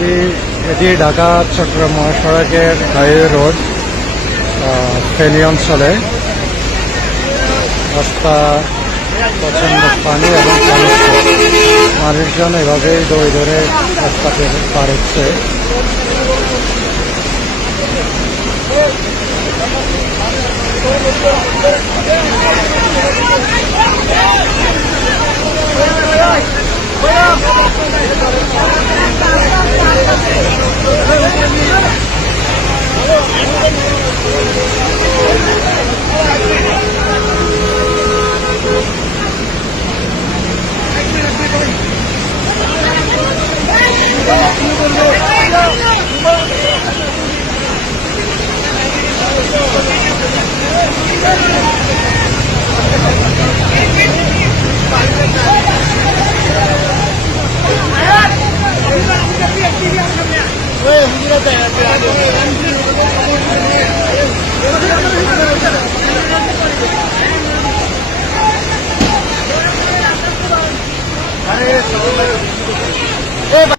এটি এটি ঢাকা চট্টগ্রাম মহাসড়কের হাইওয়ে রোড ফেনি অঞ্চলে রাস্তা প্রচন্ড পানি এবং মানুষজন এভাবেই দই ধরে রাস্তা পার হচ্ছে আরে